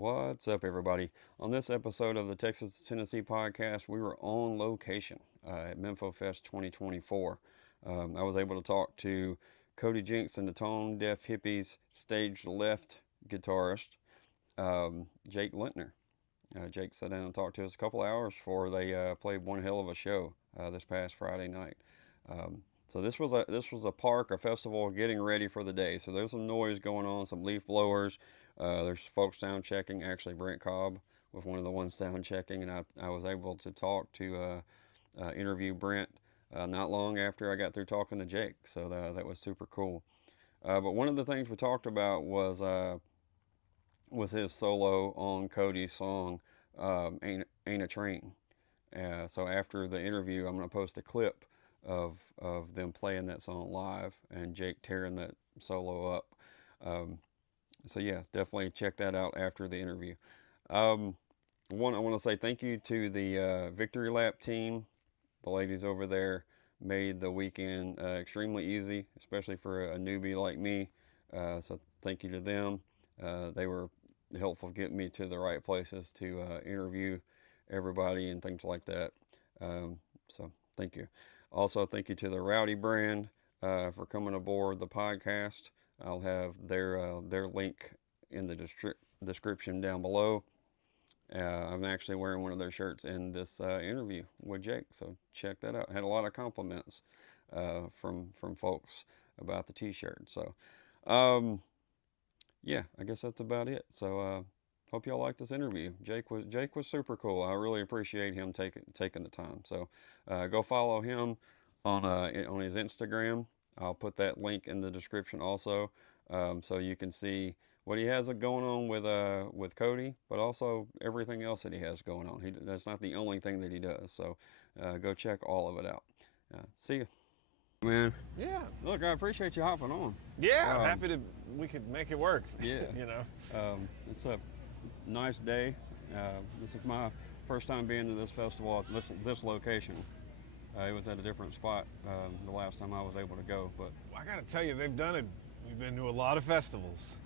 What's up, everybody? On this episode of the Texas to Tennessee podcast, we were on location at Mempho Fest 2024. I was able to talk to Cody Jinks and the Tone Deaf Hippies stage left guitarist, Jake Lentner. Jake sat down and talked to us a couple hours before they played one hell of a show this past Friday night. So this was a park, a festival, getting ready for the day. So there's some noise going on, some leaf blowers. There's folks sound checking. Actually, Brent Cobb was one of the ones sound checking, and I was able to talk to interview Brent not long after I got through talking to Jake. So that was super cool. But one of the things we talked about was his solo on Cody's song "Ain't a Train." So after the interview, I'm going to post a clip of them playing that song live and Jake tearing that solo up. So yeah, definitely check that out after the interview. I want to say thank you to the Victory Lap team. The ladies over there made the weekend extremely easy, especially for a newbie like me. So thank you to them. They were helpful getting me to the right places to interview everybody and things like that. So thank you. Also, thank you to the RWDY brand for coming aboard the podcast. I'll have their link in the description down below. I'm actually wearing one of their shirts in this interview with Jake, so check that out. Had a lot of compliments from folks about the t-shirt. So yeah, I guess that's about it. So hope y'all like this interview. Jake was super cool. I really appreciate him taking the time. So go follow him on his Instagram. I'll put that link in the description also, so you can see what he has going on with Cody, but also everything else that he has going on. That's not the only thing that he does. So go check all of it out. See you, man. Yeah. Look, I appreciate you hopping on. Yeah, I'm happy we could make it work. Yeah. You know. It's a nice day. This is my first time being to this festival at this location. It was at a different spot the last time I was able to go, but I gotta tell you, they've done it. We've been to a lot of festivals,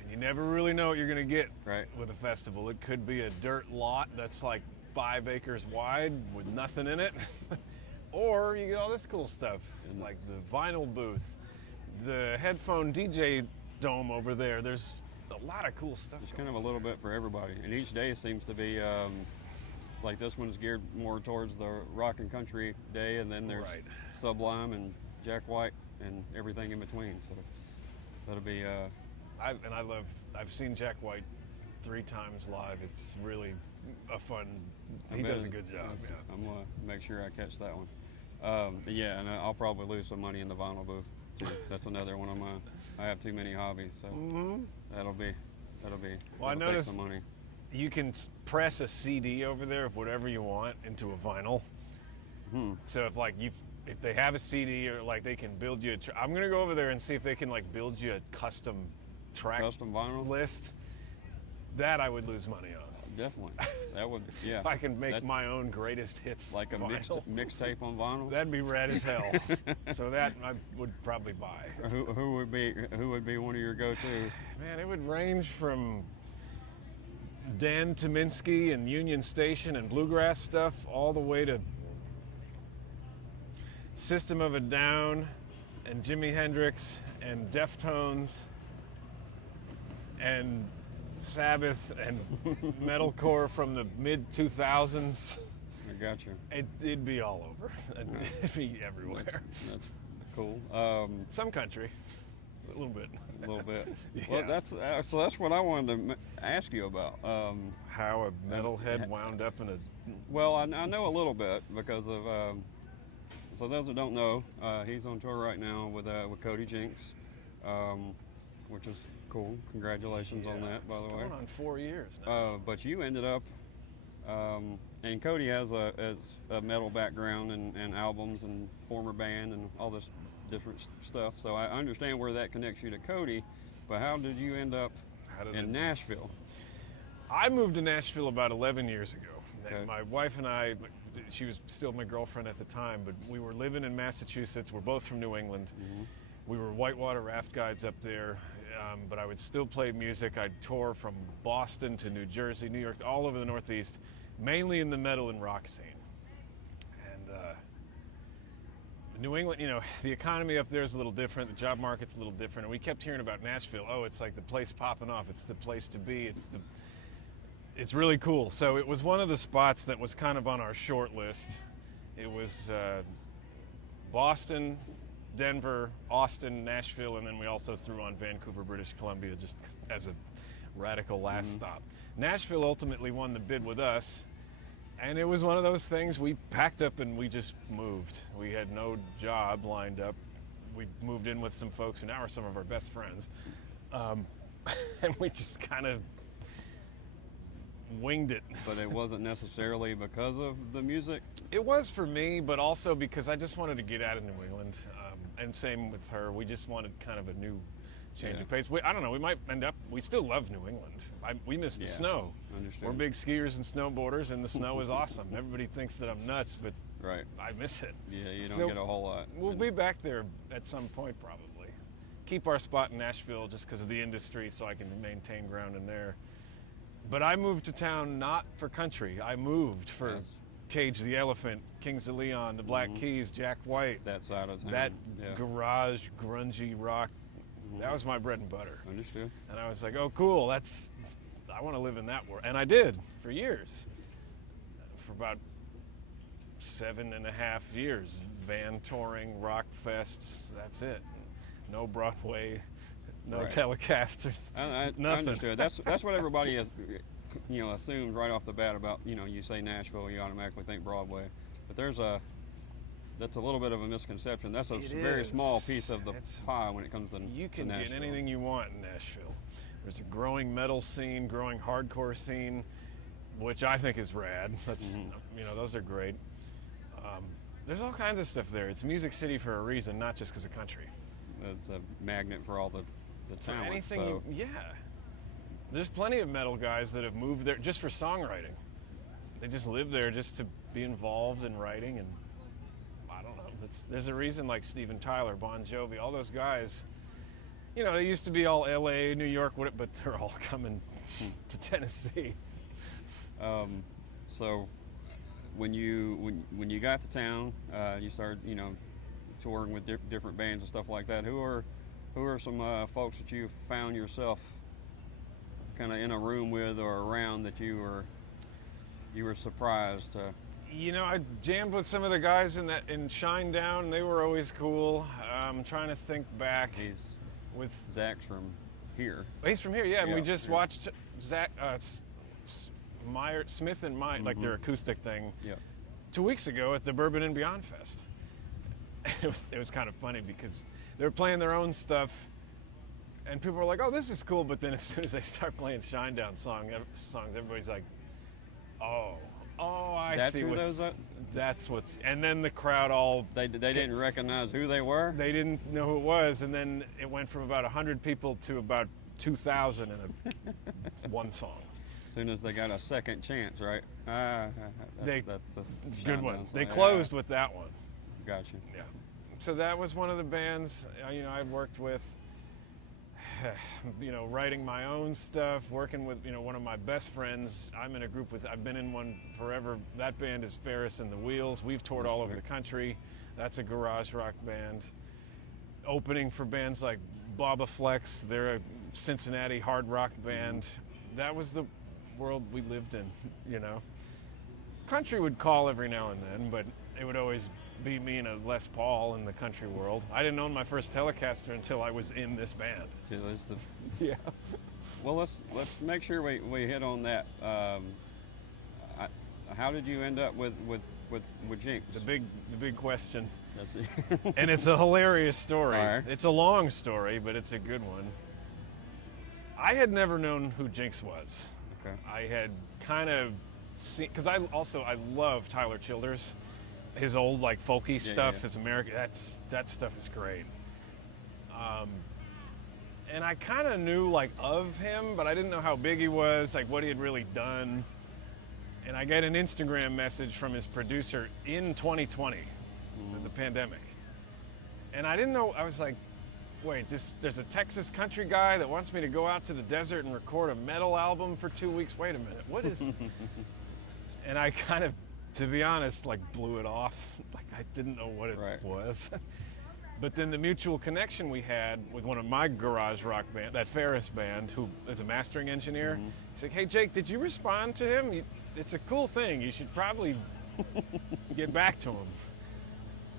and you never really know what you're gonna get with a festival. It could be a dirt lot that's like 5 acres wide with nothing in it, or you get all this cool stuff, like the vinyl booth, the headphone DJ dome over there. There's a lot of cool stuff. It's kind of a little bit for everybody, and each day seems to be like this one's geared more towards the rock and country day, and then there's Sublime and Jack White and everything in between. So that'll be. I've seen Jack White 3 times live. It's really a fun. He does a good job. Yeah. I'm gonna make sure I catch that one. But yeah, and I'll probably lose some money in the vinyl booth too. That's another one of mine. I have too many hobbies, so that'll be. Well, I noticed some money. You can press a CD over there of whatever you want into a vinyl. So if they have a CD, or like they can build you I'm gonna go over there and see if they can like build you a custom track vinyl list. That I would lose money on. Definitely. That would, yeah. If I can make my own greatest hits, like a mixtape on vinyl. That'd be rad as hell. So that I would probably buy. Who would be one of your go-to? Man, it would range from Dan Tominski and Union Station and bluegrass stuff, all the way to System of a Down and Jimi Hendrix and Deftones and Sabbath and metalcore from the mid-2000s. I got you. It'd be all over. It'd be everywhere. That's cool. Some country. A little bit. A little bit. Yeah. Well, that's what I wanted to ask you about. How a metalhead wound up in a... Well, I know a little bit because of... so those that don't know, he's on tour right now with Cody Jinks, which is cool. Congratulations on that, by the way. It's going on 4 years now. But you ended up... and Cody has a metal background and albums and former band and all this different stuff, so I understand where that connects you to Cody, but how did you end up in Nashville? I moved to Nashville about 11 years ago. Okay. My wife and I, she was still my girlfriend at the time, but we were living in Massachusetts. We're both from New England. We were whitewater raft guides up there. but I would still play music. I'd tour from Boston to New Jersey, New York, all over the Northeast, mainly in the metal and rock scene. And New England, the economy up there is a little different. The job market's a little different. And we kept hearing about Nashville. Oh, it's like the place popping off. It's the place to be. It's really cool. So it was one of the spots that was kind of on our short list. It was Boston, Denver, Austin, Nashville, and then we also threw on Vancouver, British Columbia, just as a radical last stop. Nashville ultimately won the bid with us, and it was one of those things. We packed up and we just moved. We had no job lined up. We moved in with some folks who now are some of our best friends, and we just kind of winged it. But it wasn't necessarily because of the music? It was for me, but also because I just wanted to get out of New England. And same with her. We just wanted kind of a new change of pace. I don't know, we might end up, we still love New England. We miss the snow. We're big skiers and snowboarders, and the snow is awesome. Everybody thinks that I'm nuts, but I miss it. Yeah, you don't get a whole lot. We'll be back there at some point probably. Keep our spot in Nashville just because of the industry, so I can maintain ground in there. But I moved to town not for country. I moved for Cage the Elephant, Kings of Leon, the Black Keys, Jack White. That side of town. That garage, grungy rock, that was my bread and butter. Understood. And I was like, oh, cool, I want to live in that world. And I did for years. For about 7.5 years. Van touring, rock fests, that's it. No Broadway, no telecasters, nothing. I understood. That's what everybody has, assumes right off the bat about, you say Nashville, you automatically think Broadway. But that's a little bit of a misconception. That's a very small piece of the pie when it comes to You can Nashville. get anything you want in Nashville. There's a growing metal scene, growing hardcore scene, which I think is rad. That's, those are great. There's all kinds of stuff there. It's Music City for a reason, not just because of country. It's a magnet for all the talent. For anything, There's plenty of metal guys that have moved there just for songwriting. They just live there just to be involved in writing, and I don't know. There's a reason like Steven Tyler, Bon Jovi, all those guys, they used to be all LA, New York, but they're all coming to Tennessee. So when you got to town, you started, touring with different bands and stuff like that. Who are some folks that you found yourself kind of in a room with or around that you were surprised to? I jammed with some of the guys in Shinedown. They were always cool. I'm trying to think back. Zach's from here. He's from here, and we just watched Zach Smith and Meyer, like their acoustic thing, 2 weeks ago at the Bourbon and Beyond Fest. It was kind of funny because they were playing their own stuff, and people were like, "Oh, this is cool," but then as soon as they start playing Shinedown songs, everybody's like, "Oh, I see that's what's." And then the crowd they didn't recognize who they were. They didn't know who it was, and then it went from about 100 people to about 2,000 in one song. As soon as they got a second chance, right? That's a good one. They closed with that one. Gotcha. Yeah. So that was one of the bands, I've worked with, writing my own stuff, working with, one of my best friends. I'm in a group I've been in one forever. That band is Ferris and the Wheels. We've toured all over the country. That's a garage rock band. Opening for bands like Baba Flex. They're a Cincinnati hard rock band. That was the world we lived in, Country would call every now and then, but it would always be me and a Les Paul in the country world. I didn't own my first Telecaster until I was in this band. Yeah. Well, let's make sure we hit on that. How did you end up with Jinks? The big question. And it's a hilarious story. Right. It's a long story, but it's a good one. I had never known who Jinks was. Okay. I had kind of seen, because I love Tyler Childers. His old folky stuff, his American, that stuff is great. And I kind of knew of him, but I didn't know how big he was, what he had really done. And I get an Instagram message from his producer in 2020, the pandemic. And I didn't know, I was like, wait, there's a Texas country guy that wants me to go out to the desert and record a metal album for 2 weeks. Wait a minute, what is? And I kind of, to be honest, like blew it off. Like I didn't know what it was. But then the mutual connection we had with one of my garage rock band, that Ferris band, who is a mastering engineer, he's like, hey Jake, did you respond to him? It's a cool thing. You should probably get back to him.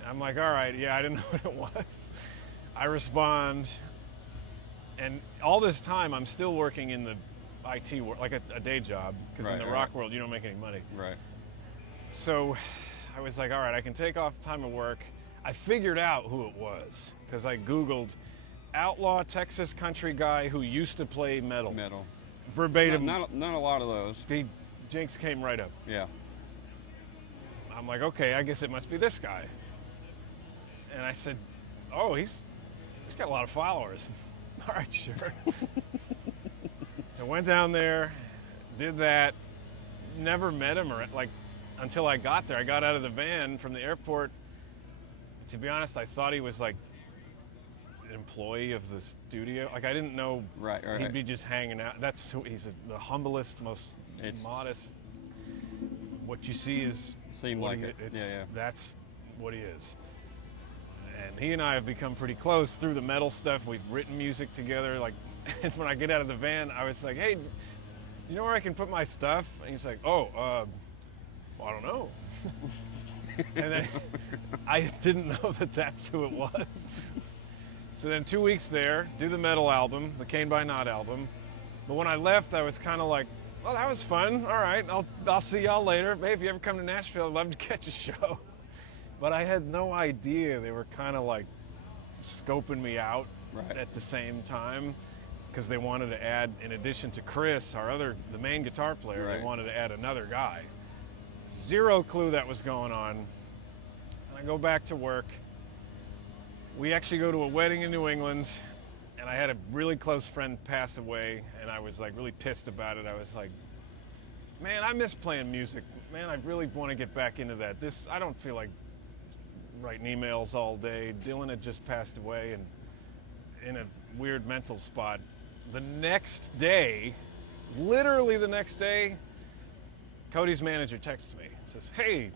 I'm like, all right, yeah, I didn't know what it was. I respond, and all this time I'm still working in the IT world, like a day job, because in the rock world you don't make any money. Right. So I was like, all right, I can take off the time of work. I figured out who it was because I Googled outlaw Texas country guy who used to play metal. Verbatim. Not a lot of those. Jinks came right up. Yeah. I'm like, okay, I guess it must be this guy. And I said, oh, he's got a lot of followers. All right, sure. So went down there, did that, never met him or like until I got there. I got out of the van from the airport. To be honest, I thought he was like an employee of the studio. Like I didn't know he'd be just hanging out. That's who he's the humblest, most modest. What you see is that's what he is. And he and I have become pretty close through the metal stuff. We've written music together. Like, and when I get out of the van, I was like, hey, you know where I can put my stuff? And he's like, oh, I don't know. And then I didn't know that that's who it was. So then 2 weeks there, do the metal album, the Cane by Knot album. But when I left, I was kind of like, well, that was fun. All right, I'll see y'all later. Hey, if you ever come to Nashville, I'd love to catch a show. But I had no idea they were kind of like scoping me out at the same time because they wanted to add, in addition to Chris, the main guitar player, they wanted to add another guy. Zero clue that was going on. So I go back to work. We actually go to a wedding in New England, and I had a really close friend pass away, and I was like really pissed about it. I was like, man, I miss playing music. Man, I really want to get back into that. I don't feel like writing emails all day. Dylan had just passed away and in a weird mental spot. The next day, literally the next day, Cody's manager texts me and says, hey,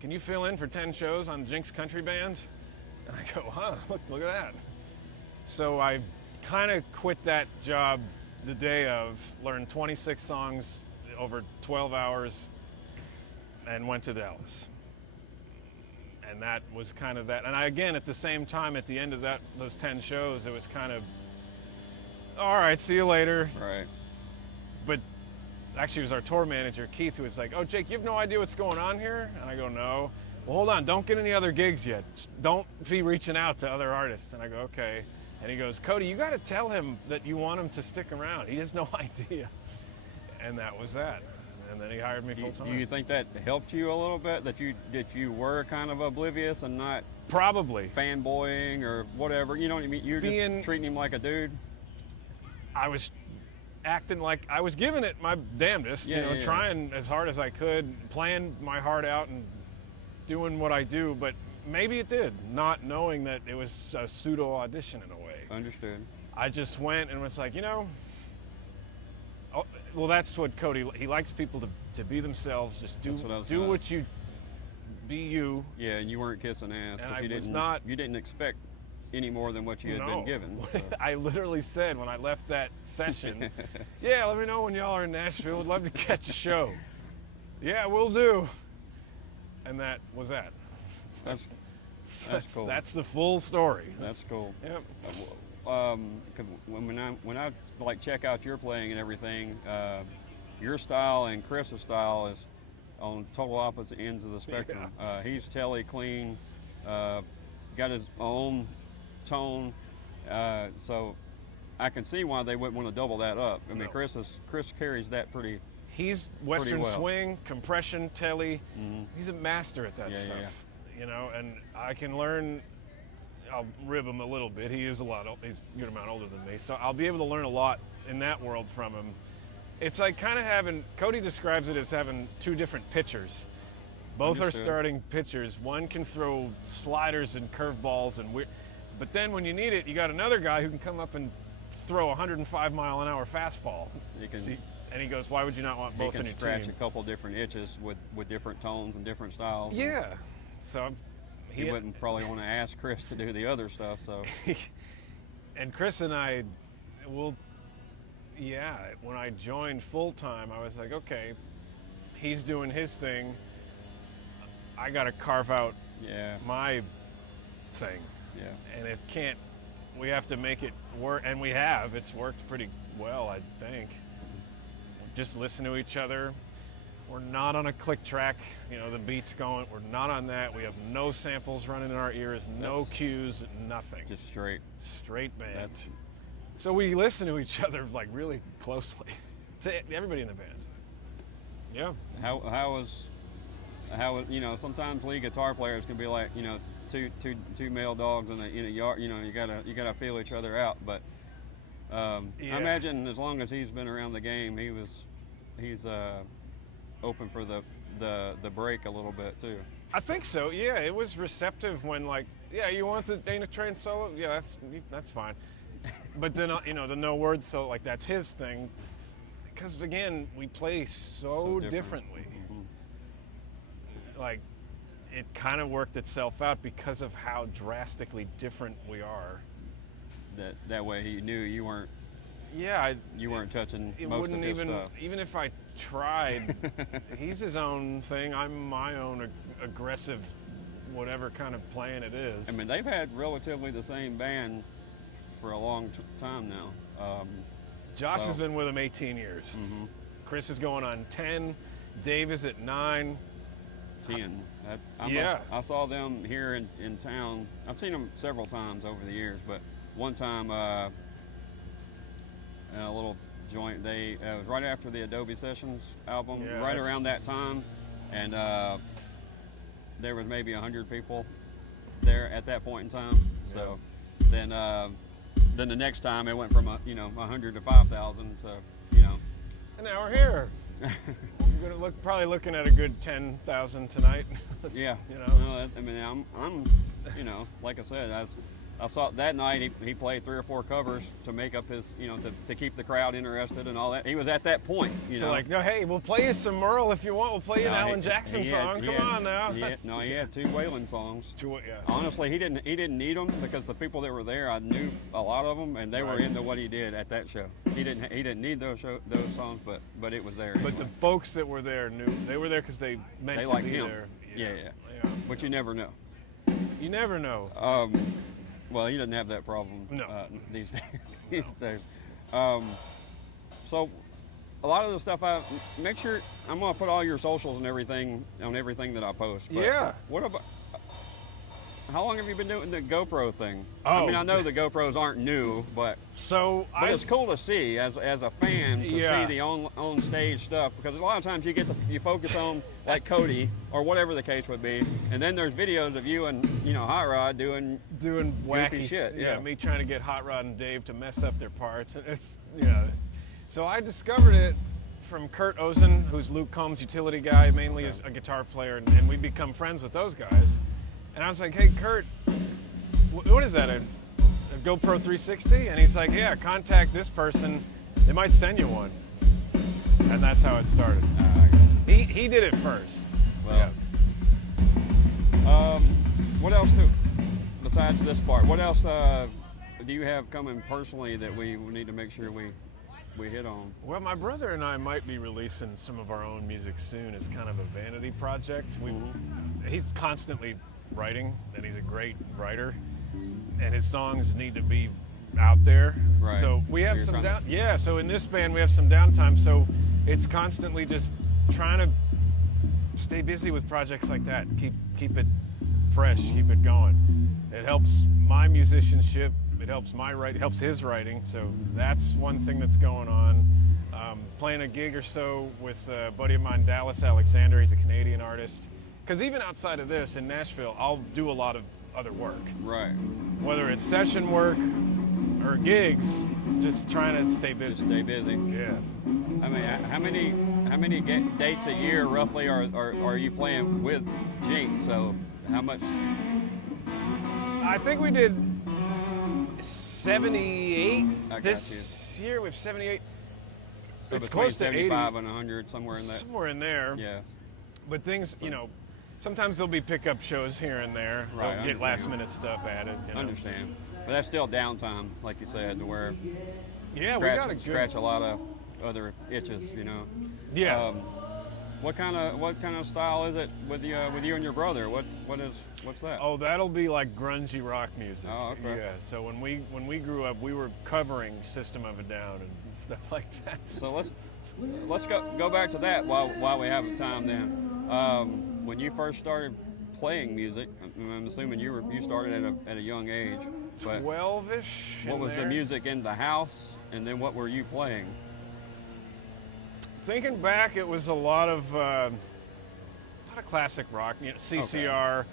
can you fill in for 10 shows on Jinks Country Band? And I go, huh, look at that. So I kind of quit that job the day of, learned 26 songs over 12 hours, and went to Dallas. And that was kind of that. And I, again, at the same time, at the end of those 10 shows, it was kind of, all right, see you later. Right. But actually, it was our tour manager, Keith, who was like, oh, Jake, you have no idea what's going on here? And I go, no. Well, hold on, don't get any other gigs yet. Don't be reaching out to other artists. And I go, okay. And he goes, Cody, you got to tell him that you want him to stick around. He has no idea. And that was that. And then he hired me full time. Do you think that helped you a little bit, that you were kind of oblivious and not probably fanboying or whatever? You know what I mean? You're just treating him like a dude. I was acting like I was giving it my damnedest, trying as hard as I could, playing my heart out and doing what I do, but maybe it did, not knowing that it was a pseudo audition in a way. Understood. I just went and was like, well, that's what Cody, he likes people to be themselves, just do what you, be you. Yeah, and you weren't kissing ass. And you didn't expect any more than what you had been given. So. I literally said when I left that session, yeah, let me know when y'all are in Nashville. Would love to catch a show. Yeah, we'll do. And that was that. That's cool. That's the full story. That's cool. Yep. When I like check out your playing and everything, your style and Chris's style is on total opposite ends of the spectrum. Yeah. He's telly, clean, got his own tone, so I can see why they wouldn't want to double that up. I mean, Chris carries that pretty. He's Western well. swing, compression, telly. Mm-hmm. He's a master at that stuff. Yeah. And I can learn. I'll rib him a little bit. He's a good amount older than me, so I'll be able to learn a lot in that world from him. It's like kind of having, Cody describes it as having two different pitchers. Both are starting pitchers. One can throw sliders and curveballs and But then when you need it, you got another guy who can come up and throw a 105-mile-an-hour fastball. And he goes, why would you not want both in your team? He can scratch a couple different itches with different tones and different styles. Yeah. So he wouldn't probably want to ask Chris to do the other stuff. So. And Chris and I, when I joined full-time, I was like, okay, he's doing his thing. I got to carve out my thing. Yeah. And we have to make it work, and it's worked pretty well, I think. Just listen to each other. We're not on a click track, the beat's going, we're not on that. We have no samples running in our ears, no cues, nothing. Just straight band. So we listen to each other like really closely, to everybody in the band. Yeah. How was sometimes lead guitar players can be like, two male dogs in a yard, you gotta feel each other out. But I imagine as long as he's been around the game, he's open for the break a little bit too. I think so. Yeah, it was receptive when you want the Dana Train solo? Yeah, that's fine. But then the no words solo, that's his thing. Because again, we play so differently. Mm-hmm. It kind of worked itself out because of how drastically different we are. That way he knew you weren't. Yeah, you weren't touching it most wouldn't of his even stuff. Even if I tried. He's his own thing. I'm my own aggressive, whatever kind of playing it is. I mean, they've had relatively the same band for a long time now. Josh has been with them 18 years. Mm-hmm. Chris is going on 10. Dave is at 9. 10. I saw them here in town. I've seen them several times over the years, but one time, a little joint. It was right after the Adobe Sessions album, around that time, and there was maybe 100 people there at that point in time. Yeah. So then the next time it went from 100 to 5,000 to And now we're here. We're gonna probably looking at a good 10,000 tonight. Yeah. I'm like I said, I saw that night he played 3 or 4 covers to make up his, to keep the crowd interested and all that. He was at that point, no, hey, we'll play you some Merle if you want. We'll play you an Alan Jackson song. Come on now. He had 2 Waylon songs. 2, yeah. Honestly, he didn't need them because the people that were there, I knew a lot of them, and they were into what he did at that show. He didn't need those songs, but it was there. But the folks that were there knew they were there because they meant to be there. Yeah. But you never know. You never know. Well, he doesn't have that problem these days. So a lot of the stuff make sure I'm going to put all your socials and everything on everything that I post. But what about how long have you been doing the GoPro thing? I mean, I know the GoPros aren't new, but it's cool to see as a fan to see the on stage stuff, because a lot of times you focus on like Cody or whatever the case would be, and then there's videos of you and Hot Rod doing wacky shit. Yeah, me trying to get Hot Rod and Dave to mess up their parts. It's So I discovered it from Kurt Ozen, who's Luke Combs' utility guy, mainly as a guitar player, and we become friends with those guys. And I was like, hey, Kurt, what is that, a GoPro 360? And he's like, yeah, contact this person. They might send you one. And that's how it started. He did it first. Well, what else besides this part? What else do you have coming personally that we need to make sure we hit on? Well, my brother and I might be releasing some of our own music soon as kind of a vanity project. He's constantly writing, and he's a great writer, and his songs need to be out there. Right. So we have some so in this band we have some downtime, so it's constantly just trying to stay busy with projects like that. Keep it fresh, keep it going. It helps my musicianship, it helps my writing, it helps his writing, so that's one thing that's going on. Playing a gig or so with a buddy of mine, Dallas Alexander. He's a Canadian artist. Because even outside of this, in Nashville, I'll do a lot of other work. Right. Whether it's session work or gigs, just trying to stay busy. Just stay busy. Yeah. I mean, how many dates a year roughly are you playing with Jinks? So how much? I think we did 78 this year. We have 78. So it's close to 75 and 100, somewhere in that. Somewhere in there. Yeah. But things, sometimes there'll be pickup shows here and there. Right. They'll get last minute stuff added. Understand. But that's still downtime, like you said, to where we got a scratch a lot of other itches, Yeah. What kind of style is it with you and your brother? What's that? Oh, that'll be like grungy rock music. Oh, okay. Yeah. So when we grew up, we were covering System of a Down and stuff like that. So let's go back to that while we have the time. Then, when you first started playing music, I'm assuming you started at a young age. 12-ish. What was the music in the house, and then what were you playing? Thinking back, it was a lot of classic rock, CCR,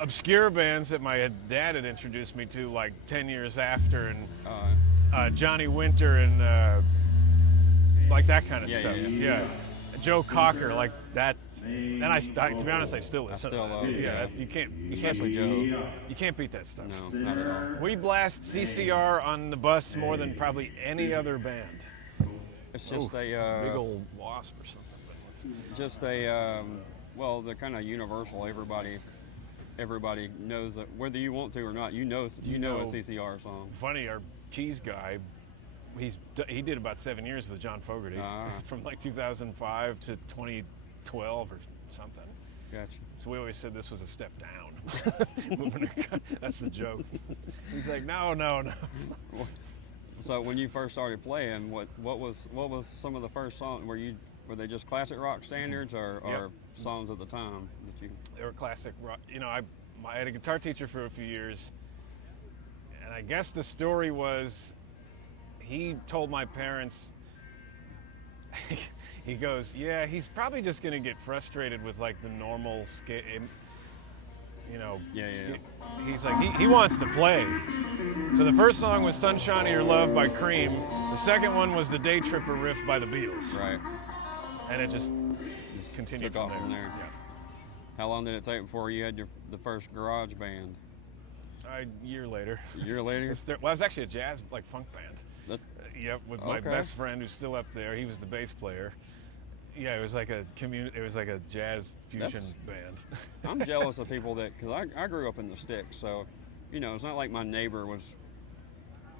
obscure bands that my dad had introduced me to like 10 years after, and Johnny Winter and like that kind of stuff. Yeah. Joe Cocker, like that. And to be honest, I still listen. You can't Especially Joe. You can't beat that stuff. No, not at all. We blast CCR on the bus more than probably any other band. It's just a big old wasp or something. Just the kind of universal. Everybody knows that, whether you want to or not. You know a CCR song. Funny, our keys guy, he did about 7 years with John Fogerty, from like 2005 to 2012 or something. Gotcha. So we always said this was a step down. That's the joke. He's like, no. So when you first started playing, what was some of the first songs? Were they just classic rock standards or songs at the time that you? They were classic rock. I had a guitar teacher for a few years, and I guess the story was, he told my parents, he goes, yeah, he's probably just gonna get frustrated with like the normal scale. He's like, he wants to play. So the first song was Sunshine of Your Love by Cream. The second one was the Day Tripper riff by the Beatles. Right. And it just continued took off there. from there. Yeah. How long did it take before you had the first garage band? A year later. A year later? Well, I was actually a jazz, funk band. With my best friend who's still up there. He was the bass player. Yeah, it was like a jazz fusion band. I'm jealous of people because I grew up in the sticks, so it's not like my neighbor was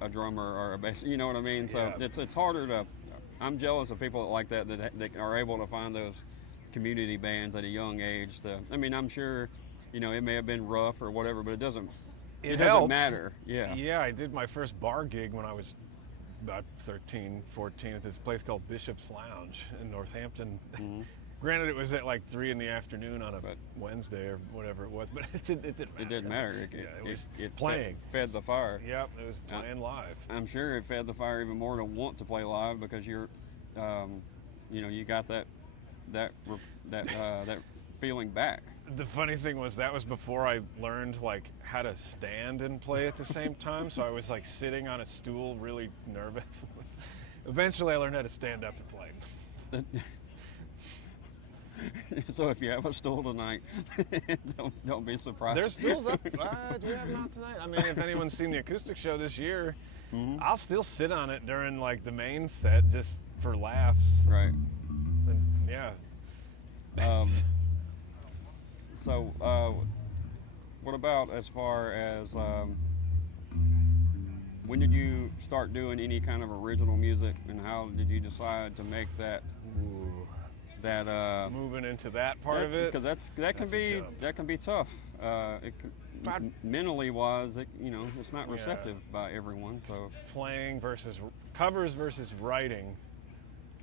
a drummer or a bass. You know what I mean? So it's harder to. I'm jealous of people like that are able to find those community bands at a young age. I'm sure, it may have been rough or whatever, but it doesn't matter. Yeah. Yeah, I did my first bar gig when I was about 13, 14 at this place called Bishop's Lounge in Northampton. Mm-hmm. Granted, it was at like 3 p.m. on a Wednesday or whatever it was, but it didn't matter. It didn't matter. It was it playing. Fed the fire. Yep, it was playing live. I'm sure it fed the fire even more to want to play live because you're, you got that feeling back. The funny thing was that was before I learned how to stand and play at the same time. So I was sitting on a stool, really nervous. Eventually, I learned how to stand up and play. So if you have a stool tonight, don't be surprised. There's stools up. Do we have them out tonight? If anyone's seen the acoustic show this year, I'll still sit on it during the main set just for laughs. Right. And, yeah. So, what about as far as when did you start doing any kind of original music, and how did you decide to make that? Moving into that part of it, because that can be tough. Mentally wise, it's not receptive by everyone. So playing versus covers versus writing.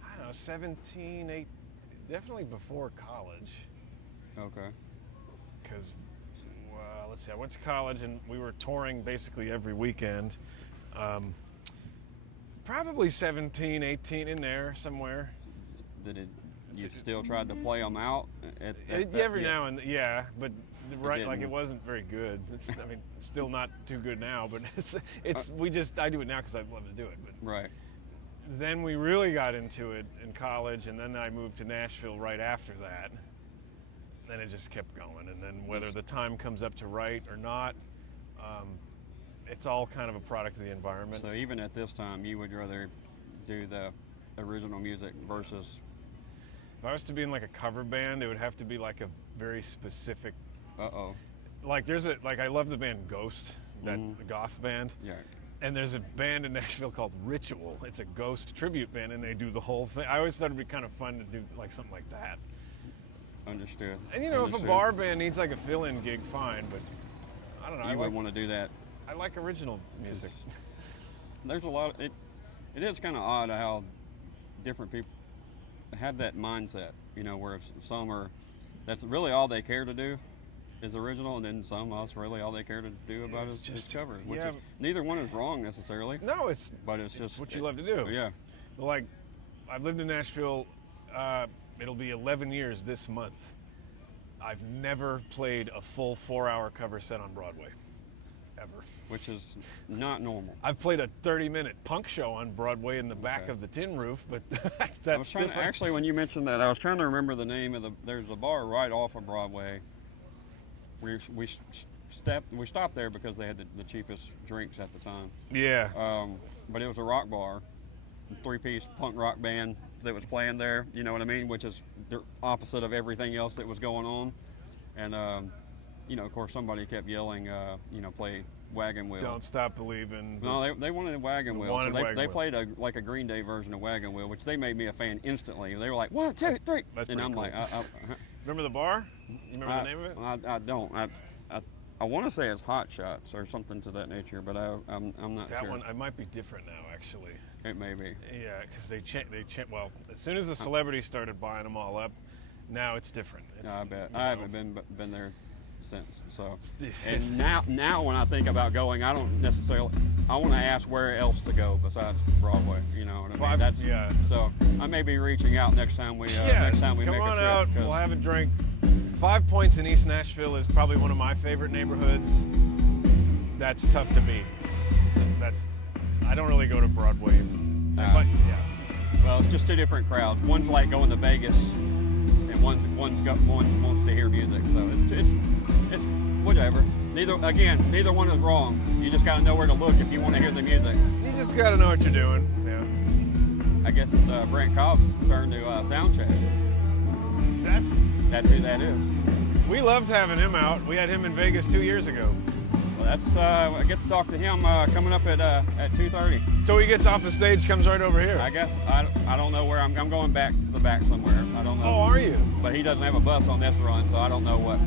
I don't know, 17, 8, definitely before college. Okay. Because, let's see, I went to college and we were touring basically every weekend. Probably 17, 18 in there somewhere. You still tried to play them out? Every now and then, but it wasn't very good. It's, still not too good now, but I do it now because I love to do it. But right. Then we really got into it in college, and then I moved to Nashville right after that. And it just kept going, and then whether the time comes up to write or not, it's all kind of a product of the environment. So even at this time, you would rather do the original music versus... If I was to be in like a cover band, it would have to be like a very specific... Like I love the band Ghost, that goth band. Yeah. And there's a band in Nashville called Ritual. It's a Ghost tribute band, and they do the whole thing. I always thought it'd be kind of fun to do like something like that. Understood. And you know, if a bar band needs like a fill-in gig, fine, but I don't know. You wouldn't want to do that. I like original music. There's a lot of, it is kind of odd how different people have that mindset, you know, where some are, that's really all they care to do is original, and then some else really all they care to do about is covers. Yeah. Neither one is wrong necessarily. No, but it's just what you love to do. Yeah. Well, like, I've lived in Nashville, it'll be 11 years this month. I've never played a full 4-hour cover set on Broadway, ever. Which is not normal. I've played a 30-minute punk show on Broadway in the back of the Tin Roof, but that's I was trying to, actually, when you mentioned that, I was trying to remember the name of there's a bar right off of Broadway. We stopped there because they had the cheapest drinks at the time. Yeah. But it was a rock bar, a 3-piece punk rock band that was playing there, you know what I mean, which is the opposite of everything else that was going on. And, you know, of course, somebody kept yelling, you know, play Wagon Wheel. Don't Stop Believing. No, they wanted Wagon Wheel. So they played like a Green Day version of Wagon Wheel, which they made me a fan instantly. They were like, 1, 2, 3. That's and I'm cool. like, remember the bar? You remember the name of it? I don't. I want to say it's Hot Shots or something to that nature, but I'm not sure. That one, it might be different now, actually. It may be. Yeah, because well, as soon as the celebrities started buying them all up, now it's different. I bet. I haven't been there since. So, and now when I think about going, I don't necessarily. I want to ask where else to go besides Broadway. You know what I mean? So I may be reaching out next time we come make a trip. on out. We'll have a drink. 5 Points in East Nashville is probably one of my favorite neighborhoods. That's tough to beat. I don't really go to Broadway. Well, it's just two different crowds. One's like going to Vegas, and one wants to hear music. So it's whatever. Neither one is wrong. You just got to know where to look if you want to hear the music. You just got to know what you're doing. Yeah. I guess it's Brent Cobb's turn to sound check. That's who that is. We loved having him out. We had him in Vegas 2 years ago. Well, I get to talk to him coming up at 2:30. So he gets off the stage, comes right over here. I guess I don't know where I'm going back to the back somewhere. I don't know. Oh, are you? But he doesn't have a bus on this run, so I don't know what.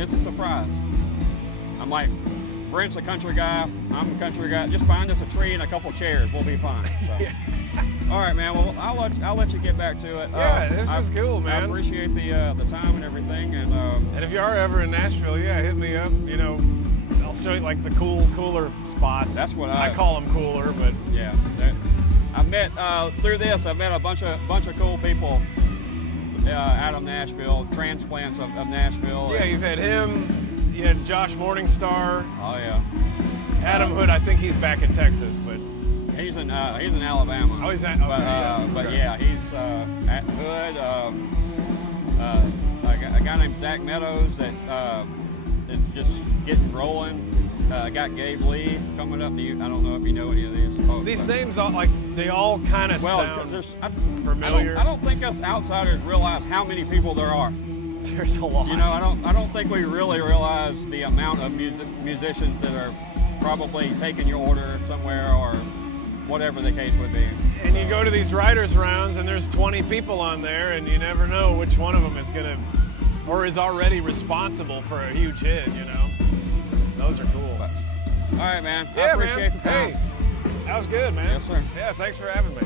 It's a surprise. I'm like, Brent's a country guy. I'm a country guy. Just find us a tree and a couple chairs. We'll be fine. So. Yeah. All right, man. Well, I'll let you get back to it. Yeah, this is cool, man. I appreciate the time and everything. And if you are ever in Nashville, hit me up. You know, I'll show you like the cooler spots. That's what I call them cooler, but yeah. I met through this. I met a bunch of cool people out of Nashville, transplants of Nashville. Yeah, you've had him. You had Josh Morningstar. Oh yeah. Adam Hood. I think he's back in Texas, but. He's in Alabama. Oh, he's at. Okay, but yeah, he's at Hood. A guy named Zach Meadows that is just getting rolling. Got Gabe Lee coming up. I don't know if you know any of these folks. These names all they all kind of sound familiar. I don't think us outsiders realize how many people there are. There's a lot. You know, I don't think we really realize the amount of musicians that are probably taking your order somewhere or whatever the case would be. And you go to these writers' rounds and there's 20 people on there and you never know which one of them is gonna, or is already responsible for a huge hit, you know? Those are cool. All right, man. Yeah, I appreciate the time. Hey, that was good, man. Yes, sir. Yeah, thanks for having me.